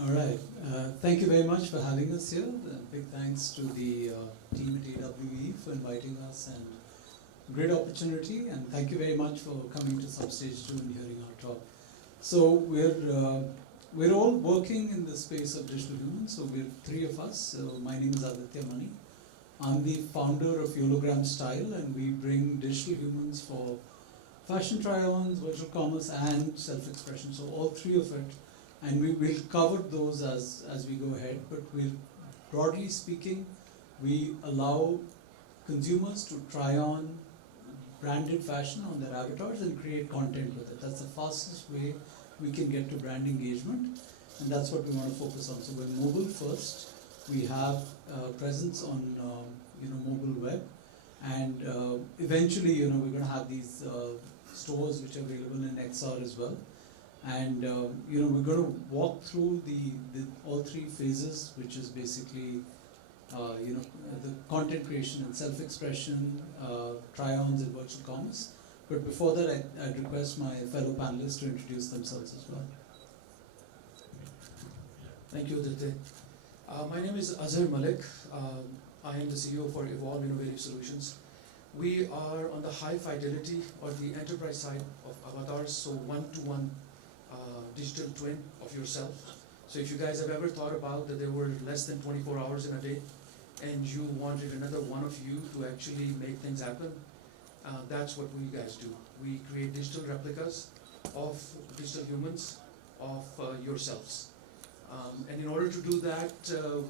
All right. Thank you very much for having us here. Big thanks to the team at AWE for inviting us, and great opportunity. And thank you very much for coming to Substage 2 and hearing our talk. So we're all working in the space of digital humans. So we're three of us. So my name is Aditya Mani. I'm the founder of Hologram Style, and we bring digital humans for fashion try-ons, virtual commerce, and self-expression. So all three of it, and we will cover those as we go ahead. But we're broadly speaking, we allow consumers to try on branded fashion on their avatars and create content with it. That's the fastest way we can get to brand engagement, and that's what we want to focus on. So we're mobile first. We have presence on mobile web, and eventually we're going to have these stores which are available in XR as well. And we're going to walk through the all three phases, which is basically the content creation and self-expression, try-ons and virtual commerce. But before that, I'd request my fellow panelists to introduce themselves as well. Thank you, Aditya. My name is Azhar Malik. I am the CEO for Evolve Innovative Solutions. We are on the high fidelity or the enterprise side of avatars, so one-to-one digital twin of yourself. So if you guys have ever thought about that there were less than 24 hours in a day and you wanted another one of you to actually make things happen, that's what we guys do. We create digital replicas of digital humans, of yourselves. And in order to do that,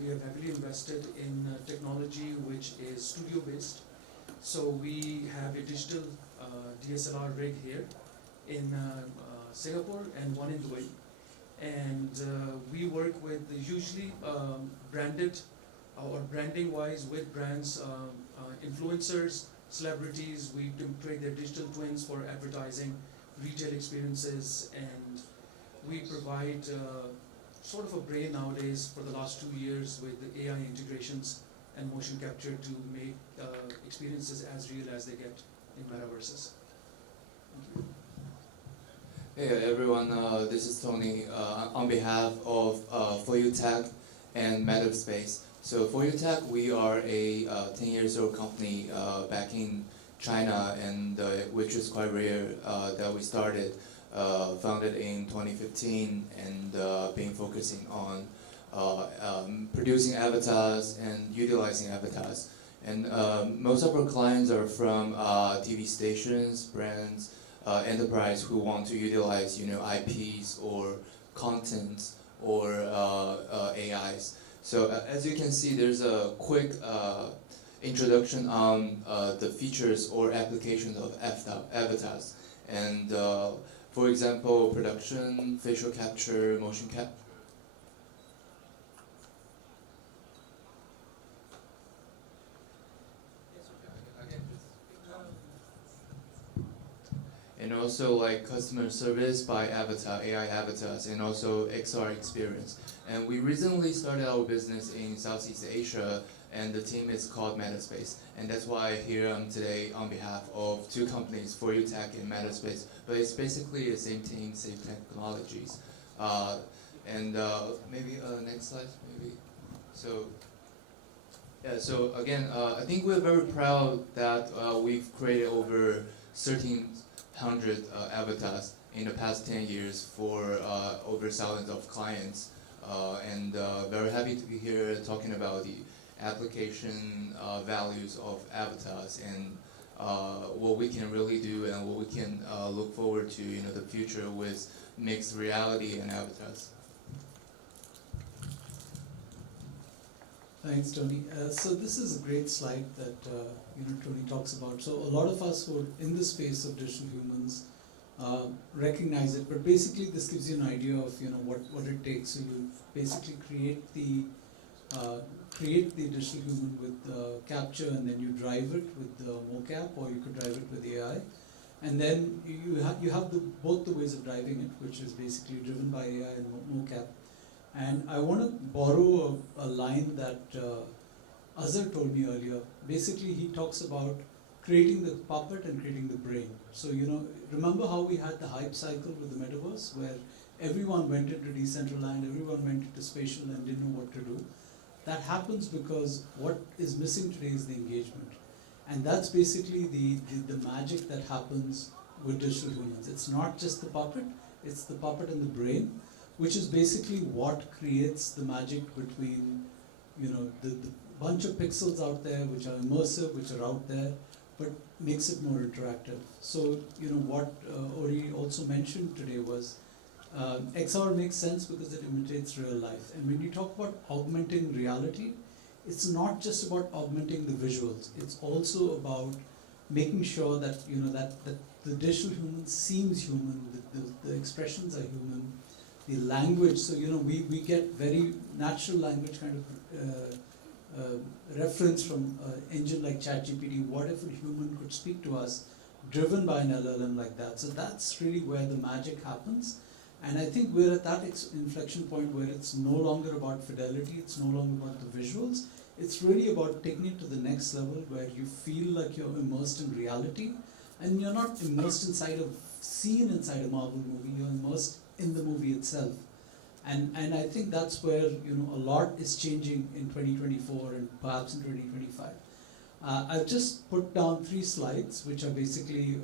we have heavily invested in technology which is studio based. So we have a digital DSLR rig here in Singapore and one in Dubai. And we work with usually branded or branding wise with brands, influencers, celebrities. We create their digital twins for advertising, retail experiences, and we provide sort of a brain nowadays for the last 2 years with the AI integrations and motion capture to make experiences as real as they get in metaverses. Thank you. Hey everyone, this is Tony on behalf of For You Tech and Metaspace. So For You Tech, we are a 10 years old company back in China, and which is quite rare that we started, founded in 2015, and been focusing on producing avatars and utilizing avatars. And most of our clients are from TV stations, brands, enterprise who want to utilize IPs or content or AIs. So as you can see, there's a quick introduction on the features or applications of avatars. And for example, production, facial capture, motion capture. And also like customer service by avatar, AI avatars, and also XR experience. And we recently started our business in Southeast Asia, and the team is called Metaspace. And that's why here I'm today on behalf of two companies, For You Tech and Metaspace. But it's basically the same team, same technologies. Maybe next slide, maybe. So yeah, so again, I think we're very proud that we've created over 1,300 avatars in the past 10 years for over thousands of clients, and very happy to be here talking about the application values of avatars and what we can really do and what we can look forward to the future with mixed reality and avatars. Thanks, Tony. So this is a great slide that Tony talks about. So a lot of us who are in the space of digital humans recognize it, but basically this gives you an idea of what it takes. So you basically create the digital human with capture, and then you drive it with the mocap, or you could drive it with AI. And then you have both the ways of driving it, which is basically driven by AI and mocap. And I want to borrow a line that Azhar told me earlier. Basically, he talks about creating the puppet and creating the brain. So, remember how we had the hype cycle with the metaverse, where everyone went into Decentraland, everyone went into spatial and didn't know what to do. That happens because what is missing today is the engagement. And that's basically the magic that happens with digital humans. It's not just the puppet, it's the puppet and the brain, which is basically what creates the magic between, the bunch of pixels out there which are immersive, which are out there, but makes it more interactive. So, what Ori also mentioned today was XR makes sense because it imitates real life. And when you talk about augmenting reality, it's not just about augmenting the visuals. It's also about making sure that that the digital human seems human, the expressions are human, the language. So we get very natural language kind of reference from an engine like ChatGPT. What if a human could speak to us, driven by an LLM like that? So that's really where the magic happens. And I think we're at that inflection point where it's no longer about fidelity, it's no longer about the visuals, it's really about taking it to the next level where you feel like you're immersed in reality, and you're not immersed inside a scene inside a Marvel movie, you're immersed in the movie itself. And I think that's where a lot is changing in 2024 and perhaps in 2025. I've just put down 3 slides which are basically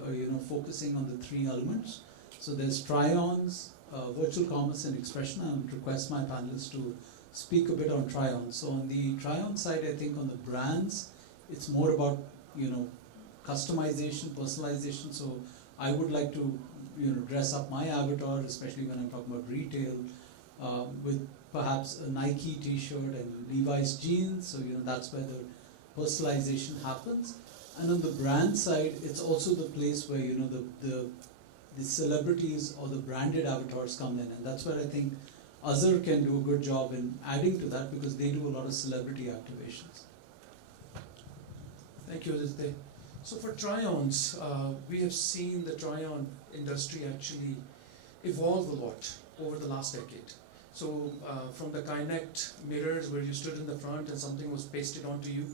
focusing on the 3 elements. So there's try-ons, virtual commerce and expression. I would request my panelists to speak a bit on try-ons. So on the try-on side, I think on the brands, it's more about customization, personalization. So I would like to dress up my avatar, especially when I'm talking about retail, with perhaps a Nike t-shirt and Levi's jeans. So that's where the personalization happens. And on the brand side, it's also the place where the celebrities or the branded avatars come in, and that's where I think Azure can do a good job in adding to that because they do a lot of celebrity activations. Thank you, Aditya. So for try-ons, we have seen the try-on industry actually evolve a lot over the last decade. So from the Kinect mirrors where you stood in the front and something was pasted onto you,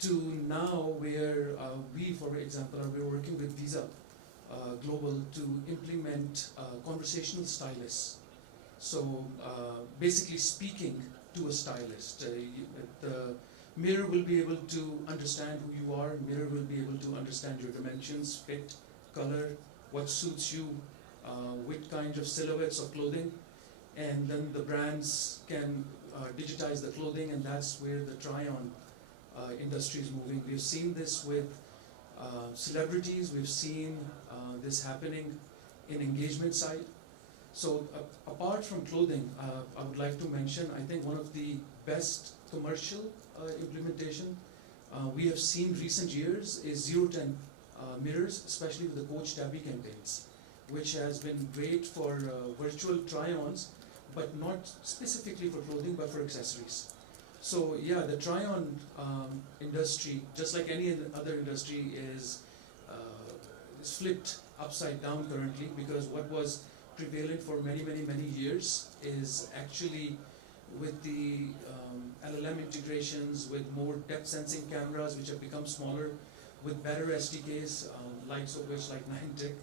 to now where we, for example, we're working with Visa Global to implement conversational stylists. So basically speaking to a stylist, the mirror will be able to understand who you are, mirror will be able to understand your dimensions, fit, color, what suits you, which kind of silhouettes of clothing, and then the brands can digitize the clothing, and that's where the try-on industry is moving. We've seen this with celebrities, we've seen this happening in engagement side. So apart from clothing, I would like to mention, I think one of the best commercial implementation we have seen recent years is 010 mirrors, especially with the Coach Tabby campaigns, which has been great for virtual try-ons, but not specifically for clothing, but for accessories. So yeah, the try-on industry, just like any other industry, is flipped upside down currently, because what was prevalent for many years is actually with the LLM integrations, with more depth sensing cameras which have become smaller, with better SDKs, likes of which like Niantic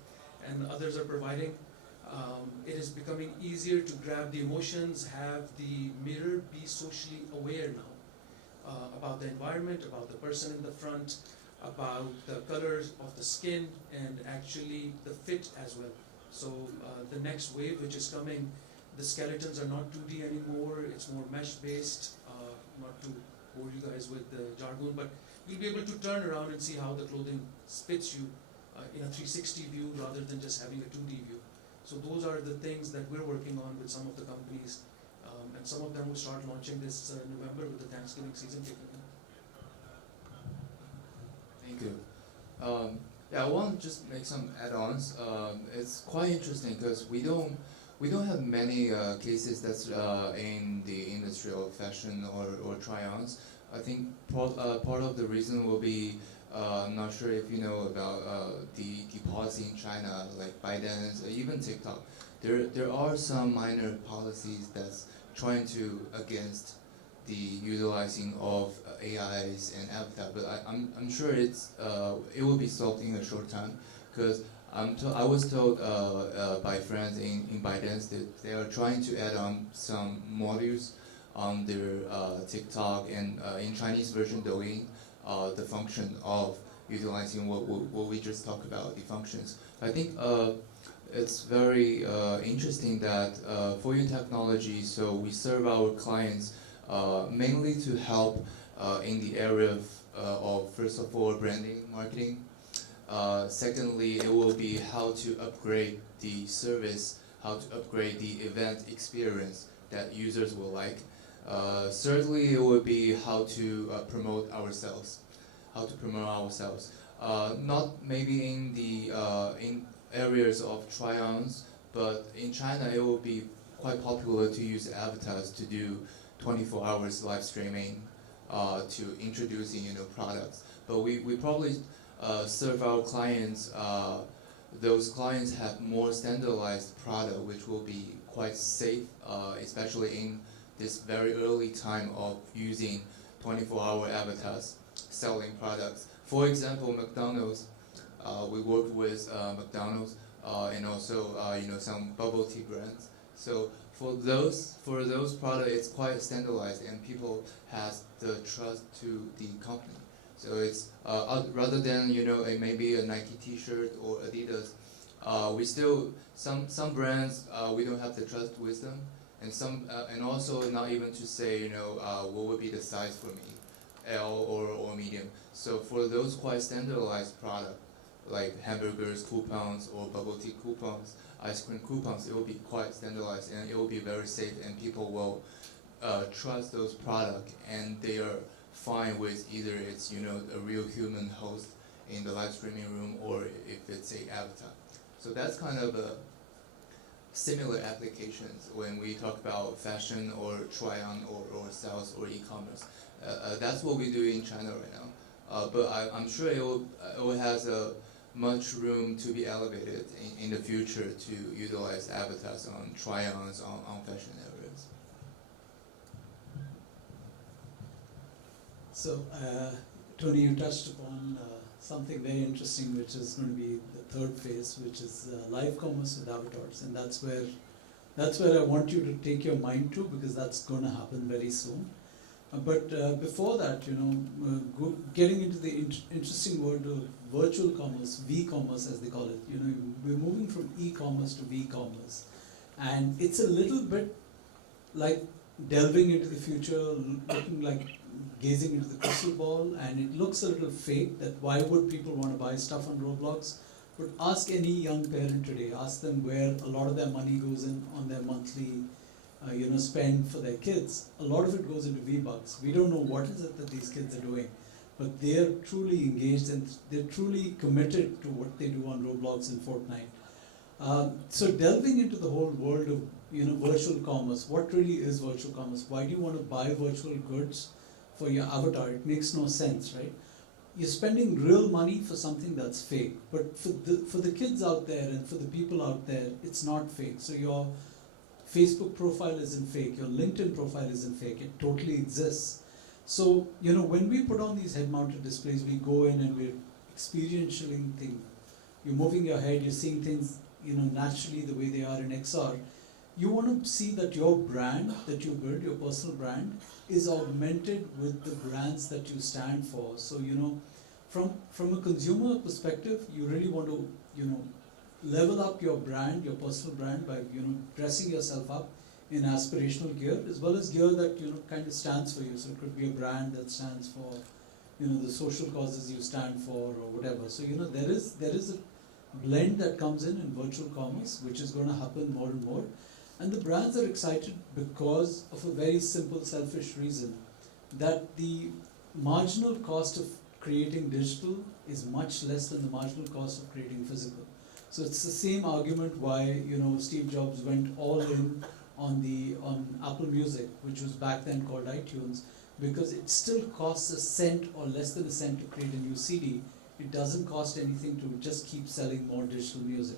and others are providing, it is becoming easier to grab the emotions, have the mirror be socially aware now about the environment, about the person in the front, about the colors of the skin, and actually the fit as well. So the next wave which is coming, the skeletons are not 2D anymore, it's more mesh based, not to bore you guys with the jargon, but you'll be able to turn around and see how the clothing fits you in a 360 view rather than just having a 2D view. So those are the things that we're working on with some of the companies, and some of them will start launching this November with the Thanksgiving season kicking in. Thank you. Yeah, I want to just make some add-ons. It's quite interesting because we don't have many cases that's in the industry of fashion or try-ons. I think part of the reason will be I'm not sure if you know about the policy in China, like Biden's, even TikTok. There are some minor policies that's trying to against the utilizing of AIs and avatar, but I'm sure it will be solved in a short time, because I was told by friends in ByteDance that they are trying to add on some modules on their TikTok and in Chinese version Douyin, the function of utilizing what we just talked about, the functions. I think it's very interesting that For You Technology, so we serve our clients mainly to help in the area of first of all branding, marketing. Secondly, it will be how to upgrade the service, how to upgrade the event experience that users will like. Thirdly, it will be how to promote ourselves, not maybe in the in areas of try-ons, but in China it will be quite popular to use avatars to do 24 hours live streaming to introducing products. But we probably serve our clients. Those clients have more standardized product, which will be quite safe, especially in this very early time of using 24-hour avatars selling products. For example, McDonald's. We work with McDonald's and also some bubble tea brands. So for those products, it's quite standardized, and people has the trust to the company. So it's rather than maybe a Nike T-shirt or Adidas, we still some brands we don't have the trust with them, and and also not even to say what would be the size for me, L or medium. So for those quite standardized products like hamburgers coupons or bubble tea coupons, ice cream coupons, it will be quite standardized and it will be very safe, and people will trust those products, and they are fine with either it's a real human host in the live streaming room or if it's a avatar. So that's kind of a similar applications when we talk about fashion or try-on or sales or e-commerce. That's what we do in China right now. But I'm sure it will has a much room to be elevated in the future to utilize avatars on try-ons on fashion areas. So, Tony, you touched upon something very interesting, which is going to be the third phase, which is live commerce with avatars, and that's where I want you to take your mind to, because that's going to happen very soon. But before that, getting into the interesting world of virtual commerce, V-commerce as they call it. We're moving from e-commerce to V-commerce, and it's a little bit like delving into the future, looking like gazing into the crystal ball, and it looks a little fake. That why would people want to buy stuff on Roblox? But ask any young parent today. Ask them where a lot of their money goes in on their monthly spend for their kids. A lot of it goes into V-Bucks. We don't know what is it that these kids are doing, but they're truly engaged and they're truly committed to what they do on Roblox and Fortnite. So delving into the whole world of virtual commerce, what really is virtual commerce? Why do you want to buy virtual goods for your avatar? It makes no sense, right? You're spending real money for something that's fake. But for the kids out there and for the people out there, it's not fake. So your Facebook profile isn't fake, your LinkedIn profile isn't fake, it totally exists. So, when we put on these head-mounted displays, we go in and we're experientially things. You're moving your head, you're seeing things, naturally the way they are in XR. You want to see that your brand that you build, your personal brand, is augmented with the brands that you stand for. So, from a consumer perspective, you really want to, level up your brand, your personal brand, by dressing yourself up in aspirational gear, as well as gear that kind of stands for you. So it could be a brand that stands for the social causes you stand for or whatever. So there is a blend that comes in virtual commerce, which is going to happen more and more, and the brands are excited because of a very simple, selfish reason, that the marginal cost of creating digital is much less than the marginal cost of creating physical. So it's the same argument why Steve Jobs went all in on Apple Music, which was back then called iTunes, because it still costs a cent or less than a cent to create a new CD. It doesn't cost anything to just keep selling more digital music.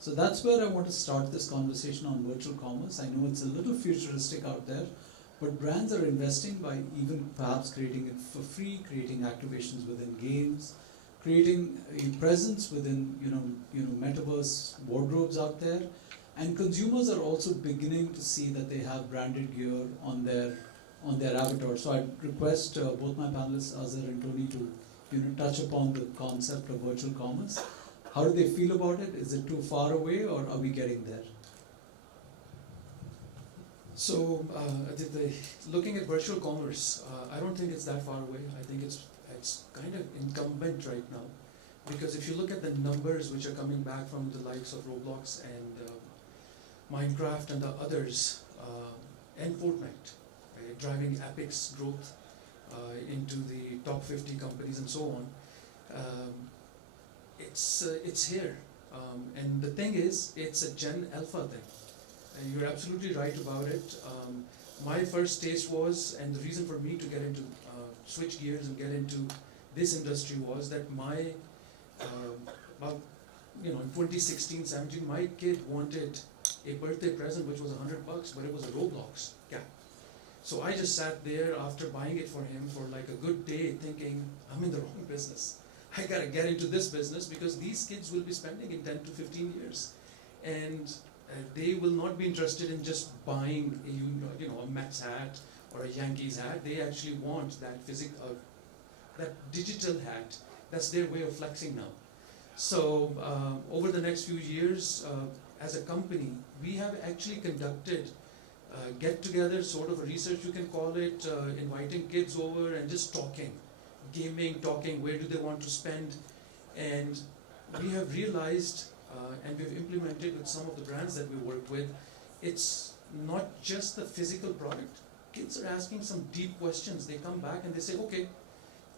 So that's where I want to start this conversation on virtual commerce. I know it's a little futuristic out there, but brands are investing by even perhaps creating it for free, creating activations within games, creating a presence within metaverse wardrobes out there, and consumers are also beginning to see that they have branded gear on their avatar. So I'd request both my panelists, Azhar and Tony, to touch upon the concept of virtual commerce. How do they feel about it? Is it too far away, or are we getting there? So, looking at virtual commerce, I don't think it's that far away. I think it's kind of incumbent right now, because if you look at the numbers which are coming back from the likes of Roblox and Minecraft and the others, and Fortnite, driving Epic's growth into the top 50 companies and so on, it's here. And the thing is, it's a Gen Alpha thing. And you're absolutely right about it. My first taste was, and the reason for me to get into, switch gears and get into this industry was that about, in 2016, 17, my kid wanted a birthday present which was $100, but it was a Roblox cap. So I just sat there after buying it for him for like a good day thinking, I'm in the wrong business. I gotta get into this business because these kids will be spending in 10 to 15 years. And they will not be interested in just buying a Mets hat or a Yankees hat. They actually want that that digital hat. That's their way of flexing now. So over the next few years, as a company, we have actually conducted get-together, sort of a research you can call it, inviting kids over and just talking, gaming, talking, where do they want to spend. And we have realized, and we've implemented with some of the brands that we work with, it's not just the physical product. Kids are asking some deep questions. They come back and they say, okay,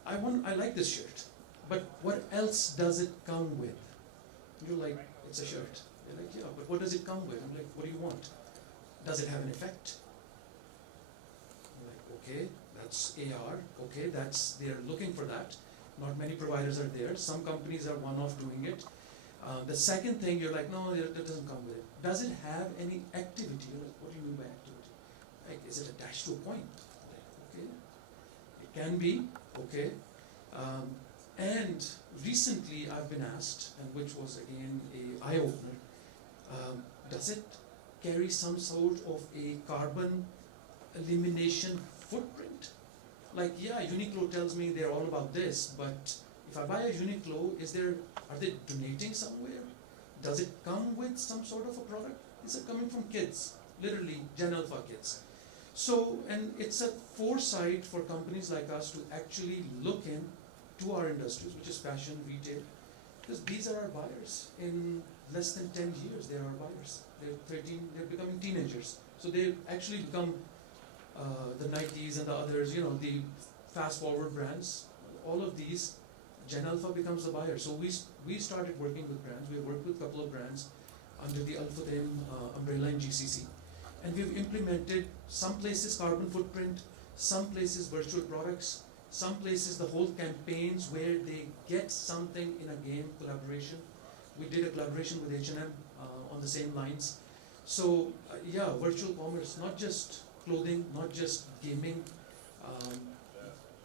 I like this shirt, but what else does it come with? You're like, it's a shirt. They're like, yeah, but what does it come with? I'm like, what do you want? Does it have an effect? I'm like, okay, that's AR. Okay, they're looking for that. Not many providers are there. Some companies are one-off doing it. The second thing, you're like, no, that doesn't come with it. Does it have any activity? You're like, what do you mean by activity? Like, is it attached to a point? Like, okay, it can be, okay. And recently I've been asked, and which was again a eye-opener, does it carry some sort of a carbon elimination footprint? Like, yeah, Uniqlo tells me they're all about this, but if I buy a Uniqlo, are they donating somewhere? Does it come with some sort of a product? Is it coming from kids? Literally, Gen Alpha kids. So, and it's a foresight for companies like us to actually look into our industries, which is fashion, retail, because these are our buyers. In less than 10 years, they are our buyers. They're becoming teenagers. So they actually become the Nikes and the others, the fast forward brands. All of these, Gen Alpha becomes the buyer. So we started working with brands. We worked with a couple of brands under the Al-Futtaim umbrella in GCC. And we've implemented some places carbon footprint, some places virtual products, some places the whole campaigns where they get something in a game collaboration. We did a collaboration with H&M on the same lines. So yeah, virtual commerce, not just clothing, not just gaming.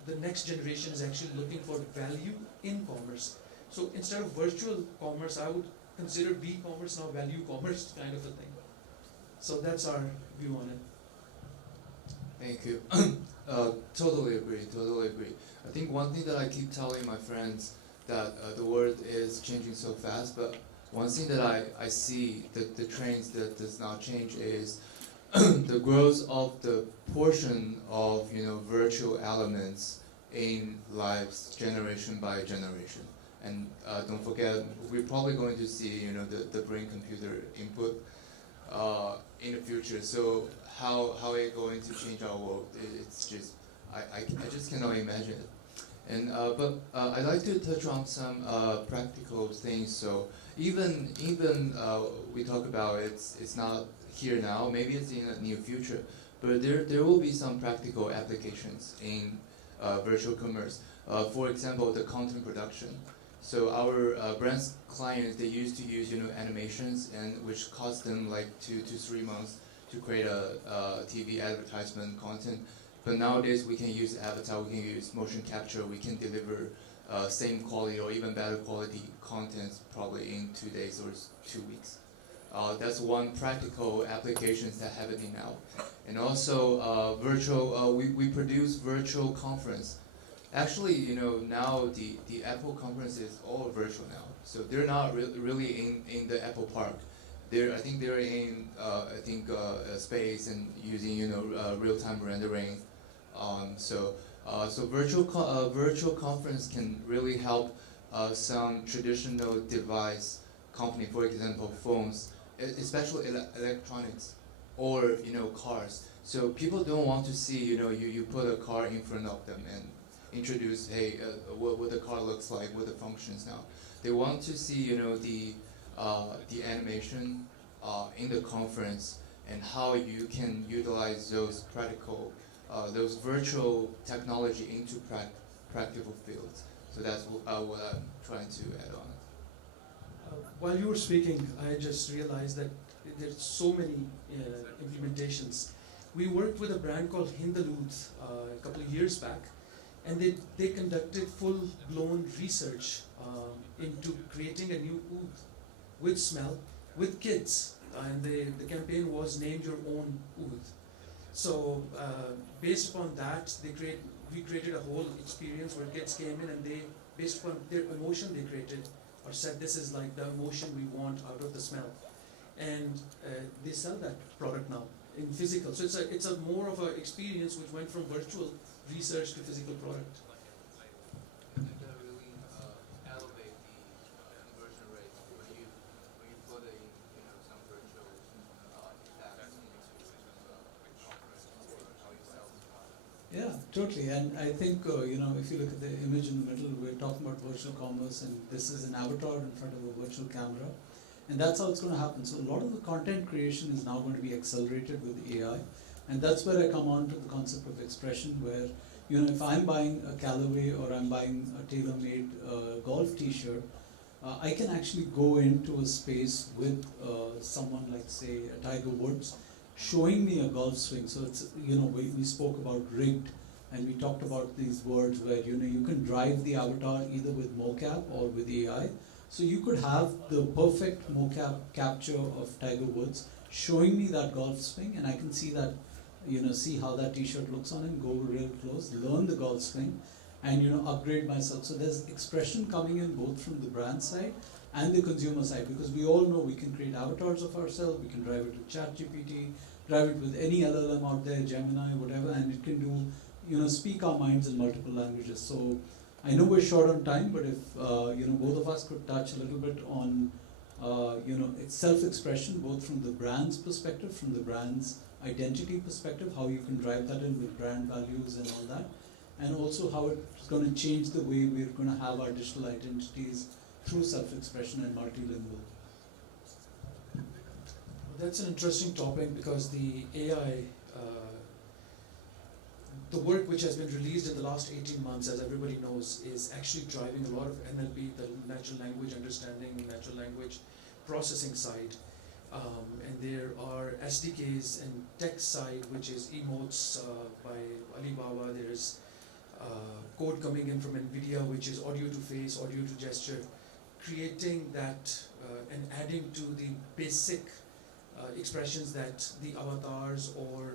The next generation is actually looking for value in commerce. So instead of virtual commerce, I would consider B-commerce now value commerce kind of a thing. So that's our view on it. Thank you. Totally agree. I think one thing that I keep telling my friends that the world is changing so fast, but one thing that I see that the trends that does not change is the growth of the portion of virtual elements in lives generation by generation. And don't forget, we're probably going to see the brain-computer input in the future. So how it's going to change our world? It's just I just cannot imagine it. And but I'd like to touch on some practical things. So even we talk about it's not here now. Maybe it's in the near future, but there will be some practical applications in virtual commerce. For example, the content production. So our brand's clients, they used to use animations, and which cost them like 2 to 3 months to create a TV advertisement content. But nowadays we can use avatar, we can use motion capture, we can deliver same quality or even better quality content probably in 2 days or 2 weeks. That's one practical applications that happening now. And also we produce virtual conference. Actually, now the Apple conference is all virtual now. So they're not really in the Apple Park. I think they're in space and using real-time rendering. So virtual conference can really help some traditional device company, for example, phones, especially electronics, or cars. So people don't want to see you put a car in front of them and introduce what the car looks like, what the functions now. They want to see the animation in the conference and how you can utilize those practical those virtual technology into practical fields. So that's what I'm trying to add on. While you were speaking, I just realized that there's so many implementations. We worked with a brand called Hindalut a couple of years back, and they conducted full-blown research into creating a new oud with smell, with kids. And the campaign was Name Your Own Oud. So based upon that, we created a whole experience where kids came in and they, based upon their emotion they created, or said this is like the emotion we want out of the smell. And they sell that product now in physical. So it's a more of an experience which went from virtual research to physical product. And that really elevate the conversion rate when you put in some virtual effects into conference or how you sell the product. Yeah, totally. And I think, if you look at the image in the middle, we're talking about virtual commerce, and this is an avatar in front of a virtual camera. And that's how it's going to happen. So a lot of the content creation is now going to be accelerated with AI. And that's where I come on to the concept of expression, where, if I'm buying a Callaway or I'm buying a tailor-made golf t-shirt, I can actually go into a space with someone like, say, a Tiger Woods, showing me a golf swing. So it's, we spoke about rigged, and we talked about these words where, you can drive the avatar either with mocap or with AI. So you could have the perfect mocap capture of Tiger Woods showing me that golf swing, and I can see that, see how that t-shirt looks on him, go real close, learn the golf swing, and upgrade myself. So there's expression coming in both from the brand side and the consumer side, because we all know we can create avatars of ourselves, we can drive it with ChatGPT, drive it with any LLM out there, Gemini, whatever, and it can do, speak our minds in multiple languages. So I know we're short on time, but if both of us could touch a little bit on it's self-expression, both from the brand's perspective, from the brand's identity perspective, how you can drive that in with brand values and all that, and also how it's going to change the way we're going to have our digital identities through self-expression and multilingual. That's an interesting topic, because the AI, the work which has been released in the last 18 months, as everybody knows, is actually driving a lot of NLP, the natural language understanding, natural language processing side. And there are SDKs and tech side, which is emotes by Alibaba. There's code coming in from NVIDIA, which is audio to face, audio to gesture, creating that and adding to the basic expressions that the avatars or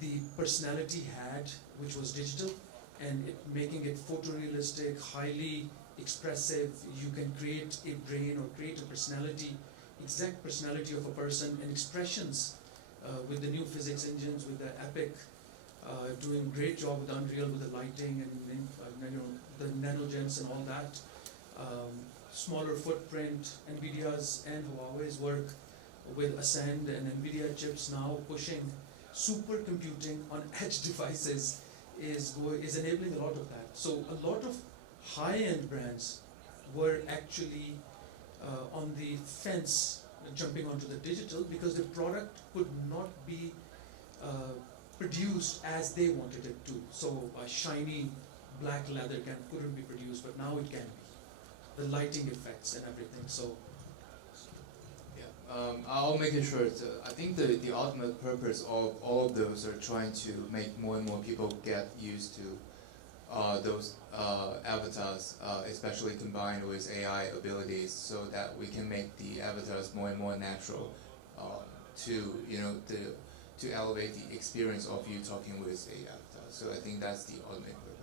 the personality had, which was digital, and making it photorealistic, highly expressive. You can create a brain or create a personality, exact personality of a person, and expressions with the new physics engines, with the Epic, doing great job with Unreal, with the lighting and the nanogens and all that. Smaller footprint, NVIDIA's and Huawei's work with Ascend and NVIDIA chips now pushing supercomputing on edge devices is enabling a lot of that. So a lot of high-end brands were actually on the fence jumping onto the digital, because the product could not be produced as they wanted it to. So a shiny black leather couldn't be produced, but now it can be. The lighting effects and everything. So I'll make it short. I think the ultimate purpose of all of those are trying to make more and more people get used to those avatars, especially combined with AI abilities, so that we can make the avatars more and more natural, to to elevate the experience of you talking with a avatar. So I think that's the ultimate purpose.